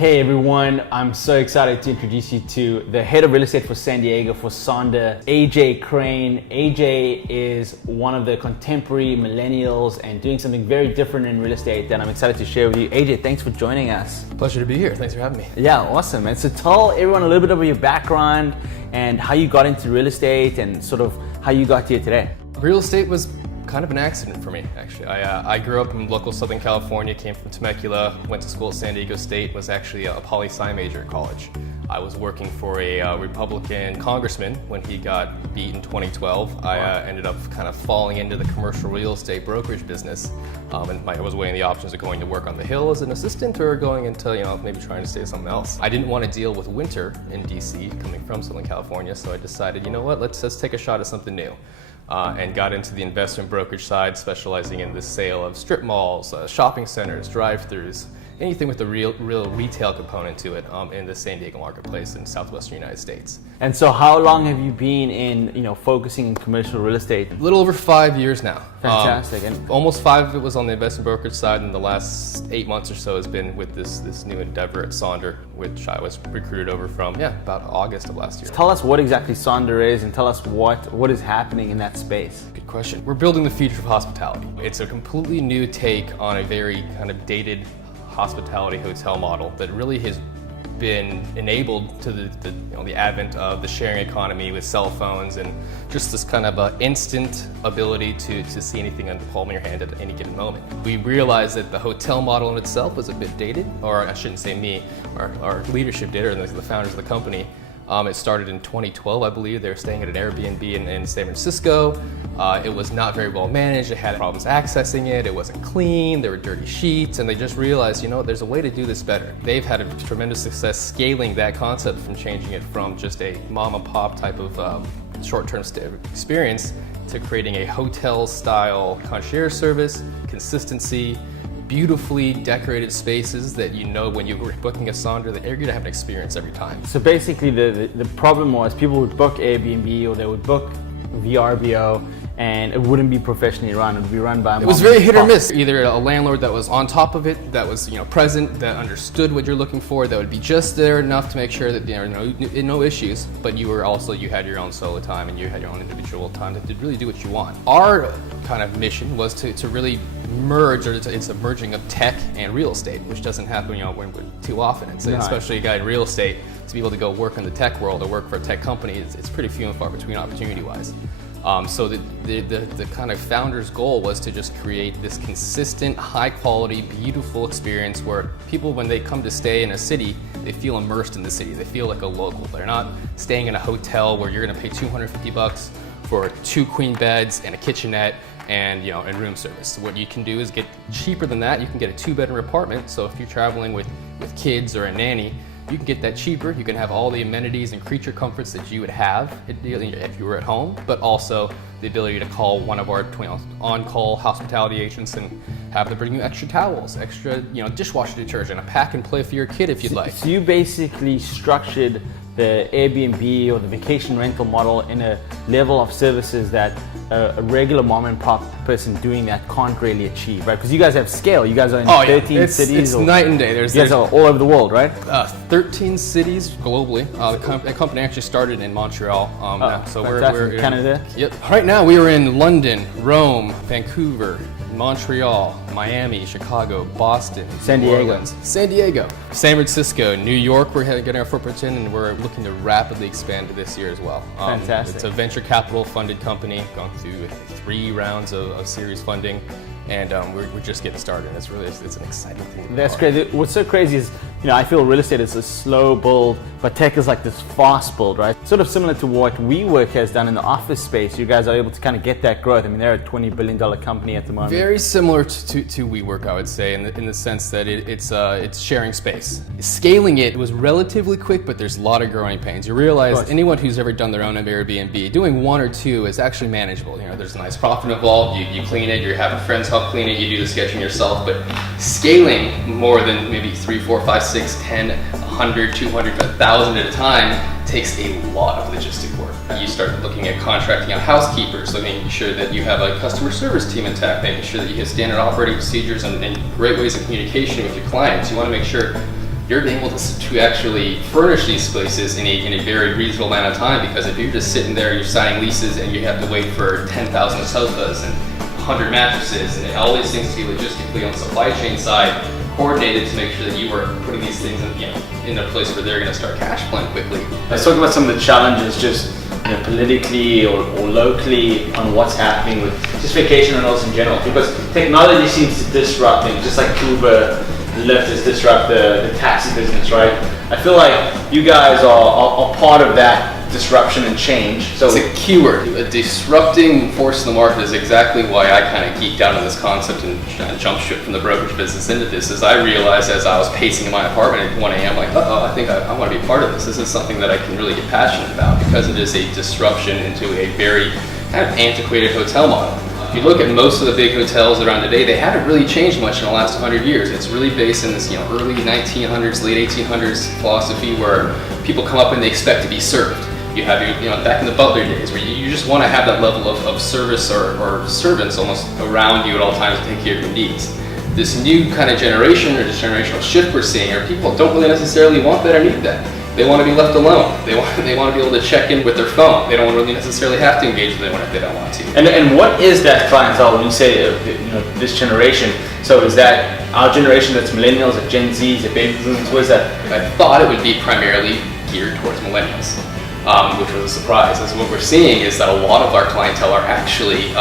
Hey everyone, I'm so excited to introduce you to the head of real estate for San Diego for Sonder, AJ Crane. AJ is one of the contemporary millennials and doing something very different in real estate that I'm excited to share with you. AJ, thanks for joining us. Pleasure to be here. Thanks for having me. Yeah, awesome. And so tell everyone a little bit about your background and how you got into real estate and sort of how you got here today. Real estate was kind of an accident for me, actually. I grew up in local Southern California, came from Temecula, went to school at San Diego State, was actually a poli-sci major at college. I was working for a Republican congressman when he got beat in 2012. I ended up kind of falling into the commercial real estate brokerage business, and I was weighing the options of going to work on the Hill as an assistant or going into, maybe trying to stay something else. I didn't want to deal with winter in DC, coming from Southern California, so I decided, you know what, let's take a shot at something new. And got into the investment brokerage side, specializing in the sale of strip malls, shopping centers, drive-thrus, anything with a real retail component to it in the San Diego marketplace in southwestern United States. And so how long have you been in, focusing in commercial real estate? A little over 5 years now. Fantastic. And almost 5 of it was on the investment brokerage side, and the last 8 months or so has been with this new endeavor at Sonder, which I was recruited over from, about August of last year. Tell us what exactly Sonder is and tell us what is happening in that space. Good question. We're building the future of hospitality. It's a completely new take on a very kind of dated hospitality hotel model that really has been enabled to the advent of the sharing economy with cell phones and just this kind of instant ability to see anything on the palm of your hand at any given moment. We realized that the hotel model in itself was a bit dated, or I shouldn't say me, our leadership did, or the founders of the company. It started in 2012, I believe. They were staying at an Airbnb in San Francisco. It was not very well managed. They had problems accessing it. It wasn't clean. There were dirty sheets, and they just realized, there's a way to do this better. They've had a tremendous success scaling that concept from changing it from just a mom and pop type of short-term experience to creating a hotel-style concierge service, consistency, beautifully decorated spaces that when you were booking a Sonder that you're going to have an experience every time. So basically the problem was people would book Airbnb or they would book VRBO and it wouldn't be professionally run. It would be run by a mom. It was very hit or miss. Either a landlord that was on top of it, that was present, that understood what you're looking for, that would be just there enough to make sure that there are no issues, but you had your own solo time and you had your own individual time to really do what you want. Our kind of mission was to really merge, or it's a merging of tech and real estate, which doesn't happen too often. Especially a guy in real estate, to be able to go work in the tech world or work for a tech company, it's pretty few and far between opportunity-wise. So the kind of founder's goal was to just create this consistent, high-quality, beautiful experience where people, when they come to stay in a city, they feel immersed in the city. They feel like a local. They're not staying in a hotel where you're going to pay $250 for 2 queen beds and a kitchenette and room service. What you can do is get cheaper than that. You can get a 2-bedroom apartment. So if you're traveling with kids or a nanny, you can get that cheaper. You can have all the amenities and creature comforts that you would have if you were at home, but also the ability to call one of our on-call hospitality agents and have them bring you extra towels, extra dishwasher detergent, a pack and play for your kid if you'd like. So you basically structured the Airbnb or the vacation rental model in a level of services that a regular mom and pop person doing that can't really achieve, right? Because you guys have scale. You guys are in 13 cities. It's night and day. You guys are all over the world, right? 13 cities globally. The company actually started in Montreal. So we're in Canada. Yep. Right now we are in London, Rome, Vancouver, Montreal, Miami, Chicago, Boston, San Diego, San Francisco, New York. We're getting our footprint in, and we're looking to rapidly expand to this year as well. Fantastic. It's a venture capital funded company, gone through 3 rounds of series funding, and we're just getting started. It's an exciting thing. That's crazy. What's so crazy is, I feel real estate is a slow build, but tech is like this fast build, right? Sort of similar to what WeWork has done in the office space. You guys are able to kind of get that growth. I mean, they're a $20 billion company at the moment. Very similar to WeWork, I would say, in the sense that it's sharing space. Scaling it was relatively quick, but there's a lot of growing pains. You realize anyone who's ever done their own Airbnb, doing 1 or 2 is actually manageable. There's a nice profit involved. You clean it. You're having friends help clean it. You do the sketching yourself. But scaling more than maybe 3, 4, 5, 6, 10, 100, 200, 1,000 at a time takes a lot of logistic work. You start looking at contracting out housekeepers, so making sure that you have a customer service team intact, making sure that you have standard operating procedures and great ways of communication with your clients. You want to make sure you're able to actually furnish these places in a very reasonable amount of time, because if you're just sitting there, you're signing leases and you have to wait for 10,000 sofas and 100 mattresses and all these things to be logistically on the supply chain side coordinated to make sure that you are putting these things in a place where they're going to start cash flowing quickly. Let's talk about some of the challenges just politically or locally on what's happening with just vacation rentals in general, because technology seems to disrupt things, just like Uber, Lyft has disrupted the taxi business, right? I feel like you guys are part of that disruption and change. So it's a keyword. A disrupting force in the market is exactly why I kind of geeked out on this concept and jumped ship from the brokerage business into this. As I realized as I was pacing in my apartment at 1 a.m., like, I think I want to be part of this. This is something that I can really get passionate about, because it is a disruption into a very kind of antiquated hotel model. If you look at most of the big hotels around today, they haven't really changed much in the last 100 years. It's really based in this early 1900s, late 1800s philosophy where people come up and they expect to be served. You have your, back in the butler days, where you just want to have that level of service or servants almost around you at all times to take care of your needs. This new kind of generation, or this generational shift we're seeing, are people don't really necessarily want that or need that. They want to be left alone. They want to be able to check in with their phone. They don't really necessarily have to engage with anyone if they don't want to. And what is that clientele when you say this generation? So is that our generation, that's millennials, or Gen Zs, or baby boomers? What is that? I thought it would be primarily geared towards millennials. Which was a surprise. As what we're seeing is that a lot of our clientele are actually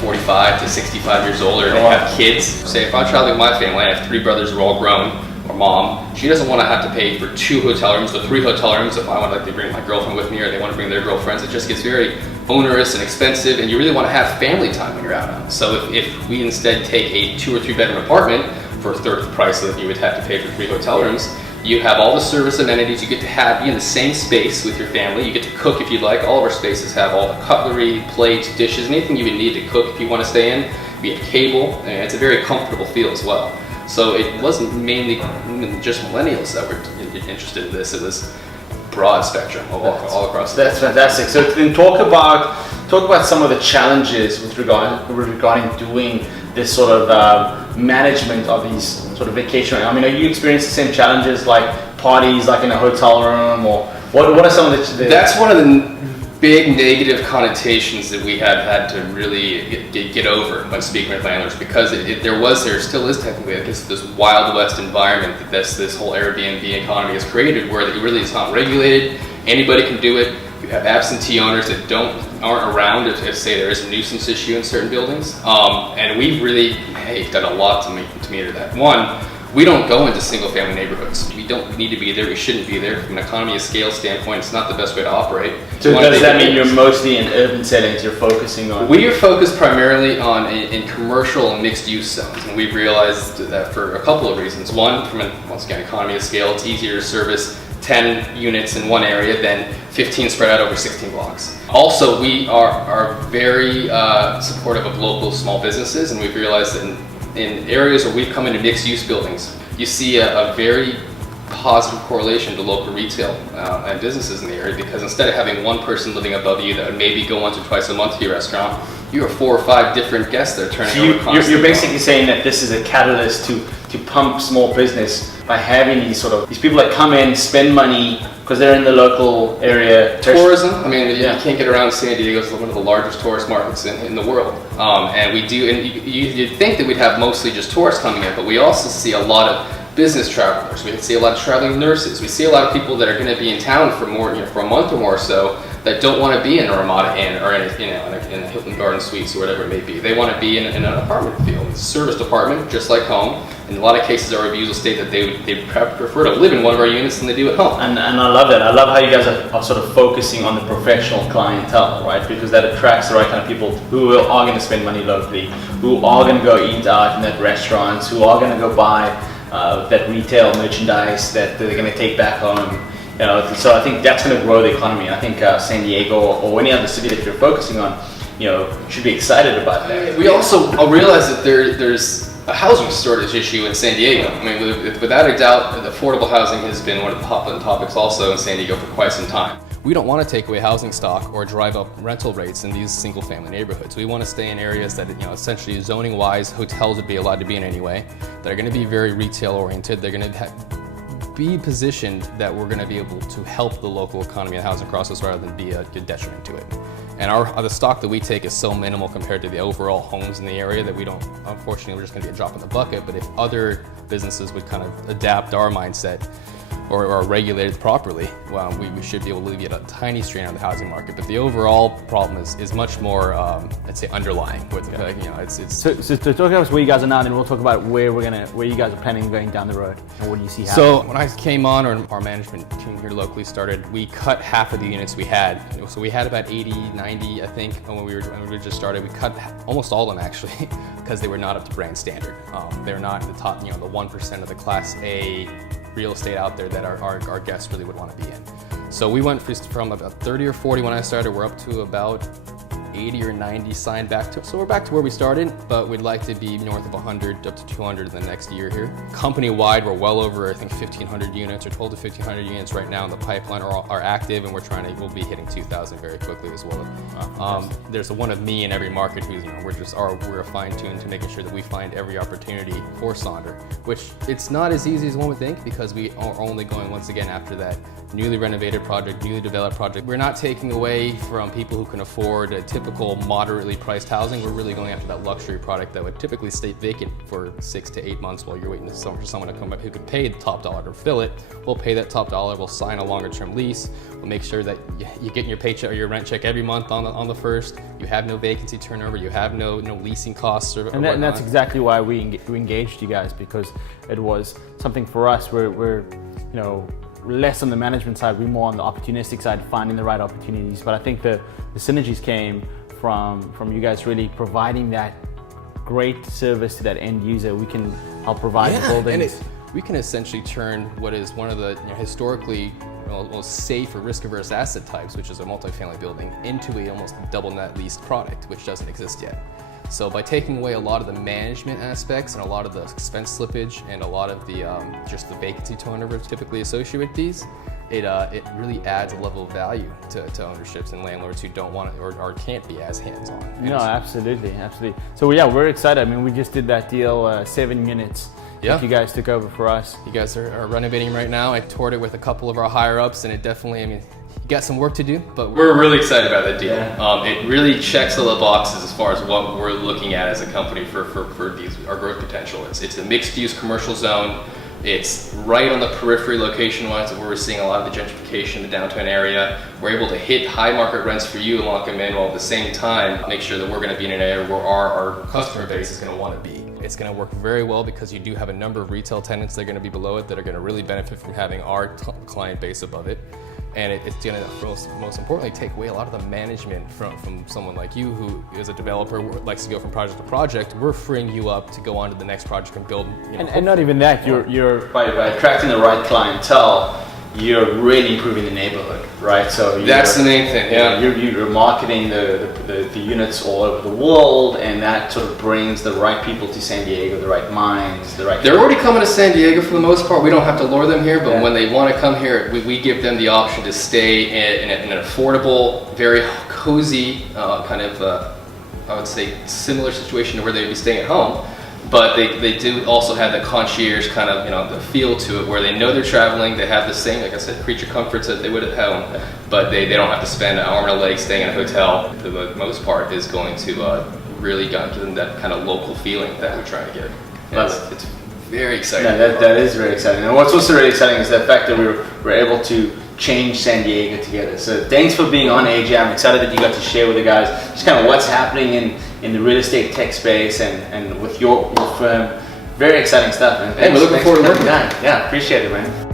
45 to 65 years old, or they have kids. Say if I'm traveling with my family, I have 3 brothers who are all grown, or mom, she doesn't want to have to pay for 2 hotel rooms or 3 hotel rooms if I want to bring my girlfriend with me, or they want to bring their girlfriends. It just gets very onerous and expensive, and you really want to have family time when you're out on. So if we instead take a 2 or 3 bedroom apartment for a third of the price that you would have to pay for 3 hotel rooms, you have all the service amenities. You get to be in the same space with your family. You get to cook if you'd like. All of our spaces have all the cutlery, plates, dishes, anything you would need to cook if you want to stay in. We have cable, and it's a very comfortable feel as well. So it wasn't mainly just millennials that were interested in this. It was broad spectrum all across. That's fantastic. So then talk about some of the challenges with regarding doing this sort of management of these sort of vacation. I mean, are you experiencing the same challenges like parties, like in a hotel room, or what are some of the? That's one of the big negative connotations that we have had to really get over when speaking with landlords, because there still is technically this Wild West environment that this whole Airbnb economy has created, where it really is not regulated. Anybody can do it. You have absentee owners that aren't around if say there is a nuisance issue in certain buildings, and we've really done a lot to meter that. One, we don't go into single family neighborhoods. We don't need to be there. We shouldn't be there. From an economy of scale standpoint, it's not the best way to operate. So does that mean you're mostly in urban settings you're focusing on? We are focused primarily on in commercial and mixed use zones, and we've realized that for a couple of reasons. One, from once again economy of scale, it's easier to service 10 units in one area than 15 spread out over 16 blocks. Also, we are very supportive of local small businesses, and we've realized that in areas where we've come into mixed use buildings, you see a very positive correlation to local retail and businesses in the area, because instead of having one person living above you that would maybe go once or twice a month to your restaurant, you have 4 or 5 different guests that are turning over constantly. You're basically saying that this is a catalyst to pump small business by having these people that come in, spend money because they're in the local area. Tourism, I mean, you can't get around. San Diego is one of the largest tourist markets in the world. And we do, and you'd think that we'd have mostly just tourists coming in, but we also see a lot of business travelers. We see a lot of traveling nurses. We see a lot of people that are going to be in town for for a month or more or so, that don't want to be in a Ramada Inn or in a Hilton Garden Suites or whatever it may be. They want to be in an apartment feel. It's a serviced apartment, just like home. In a lot of cases, our reviews will state that they prefer to live in one of our units than they do at home. And I love that. I love how you guys are sort of focusing on the professional clientele, right? Because that attracts the right kind of people who are going to spend money locally, who are going to go eat out in that restaurants, who are going to go buy that retail merchandise that they're going to take back home. So I think that's going to grow the economy. And I think San Diego or any other city that you're focusing on, should be excited about that. We also realize that there's a housing shortage issue in San Diego. I mean, without a doubt, affordable housing has been one of the hot button topics also in San Diego for quite some time. We don't want to take away housing stock or drive up rental rates in these single-family neighborhoods. We want to stay in areas that, essentially zoning-wise, hotels would be allowed to be in anyway, that are going to be very retail-oriented. They're going to be positioned that we're going to be able to help the local economy and housing process rather than be a detriment to it. And the stock that we take is so minimal compared to the overall homes in the area that we don't, unfortunately, we're just going to be a drop in the bucket. But if other businesses would kind of adapt our mindset or regulate it properly, well, we should be able to alleviate a tiny strain on the housing market. But the overall problem is much more, I'd say, underlying. With it's. So to talk about where you guys are now, then we'll talk about where you guys are planning on going down the road, and what do you see happening. So when I came on, or our management team here locally started, we cut half of the units we had. So we had about 80, 90, I think, when we just started. We cut almost all of them actually, because they were not up to brand standard. They're not the top, the 1% of the Class A real estate out there that our guests really would want to be in. So we went from about 30 or 40 when I started, we're up to about 80 or 90 signed back to. So we're back to where we started, but we'd like to be north of 100 up to 200 in the next year here. Company-wide, we're well over, I think, 1,500 units or 12 to 1,500 units right now in the pipeline are active, and we'll be hitting 2,000 very quickly as well. There's one of me in every market who's, we're fine-tuned to making sure that we find every opportunity for Sonder, which it's not as easy as one would think, because we are only going once again after that newly renovated project, newly developed project. We're not taking away from people who can afford a typical moderately priced housing. We're really going after that luxury product that would typically stay vacant for 6 to 8 months while you're waiting for someone to come up who could pay the top dollar to fill it. We'll pay that top dollar, we'll sign a longer term lease, we'll make sure that you get your paycheck or your rent check every month on the first, you have no vacancy turnover, you have no leasing costs or and that's exactly why we engaged you guys, because it was something for us where we're less on the management side, we're more on the opportunistic side, finding the right opportunities. But I think the synergies came from you guys really providing that great service to that end user. We can help provide the buildings. And we can essentially turn what is one of the historically most safe or risk-averse asset types, which is a multifamily building, into a almost double net leased product, which doesn't exist yet. So by taking away a lot of the management aspects and a lot of the expense slippage and a lot of the just the vacancy turnover typically associated with these, it really adds a level of value to ownerships and landlords who don't want it or can't be as hands-on. No, absolutely. So yeah, we're excited. I mean, we just did that deal, 7 units. that you guys took over for us. You guys are renovating right now. I toured it with a couple of our higher ups, and it definitely, you got some work to do, but we're really excited about that deal. Yeah. It really checks all the boxes as far as what we're looking at as a company for our growth potential. It's a mixed-use commercial zone. It's right on the periphery location-wise of where we're seeing a lot of the gentrification in the downtown area. We're able to hit high market rents for you and lock them in, while at the same time make sure that we're going to be in an area where our customer base is going to want to be. It's going to work very well because you do have a number of retail tenants that are going to be below it that are going to really benefit from having our client base above it. And it's going to, most importantly, take away a lot of the management from someone like you who is a developer, likes to go from project to project. We're freeing you up to go on to the next project and build. And not even that, you're by attracting the right clientele, you're really improving the neighborhood, right? So that's the main thing. Yeah, you're marketing the units all over the world, and that sort of brings the right people to San Diego, the right minds, the right. They're already coming to San Diego for the most part. We don't have to lure them here, but when they want to come here, we give them the option to stay in an affordable, very cozy kind of, I would say, similar situation to where they'd be staying at home. But they do also have the concierge kind of, the feel to it, where they know they're traveling, they have the same, like I said, creature comforts that they would at home, but they don't have to spend an arm and a leg staying in a hotel. For the most part, is going to really give them that kind of local feeling that we're trying to get. It's very exciting. Yeah, that is very exciting. And what's also really exciting is the fact that we're able to change San Diego together. So thanks for being on, AJ. I'm excited that you got to share with the guys just kind of what's happening in the real estate tech space and with your firm. Very exciting stuff, man. Hey, we're looking forward to working. Yeah, appreciate it, man.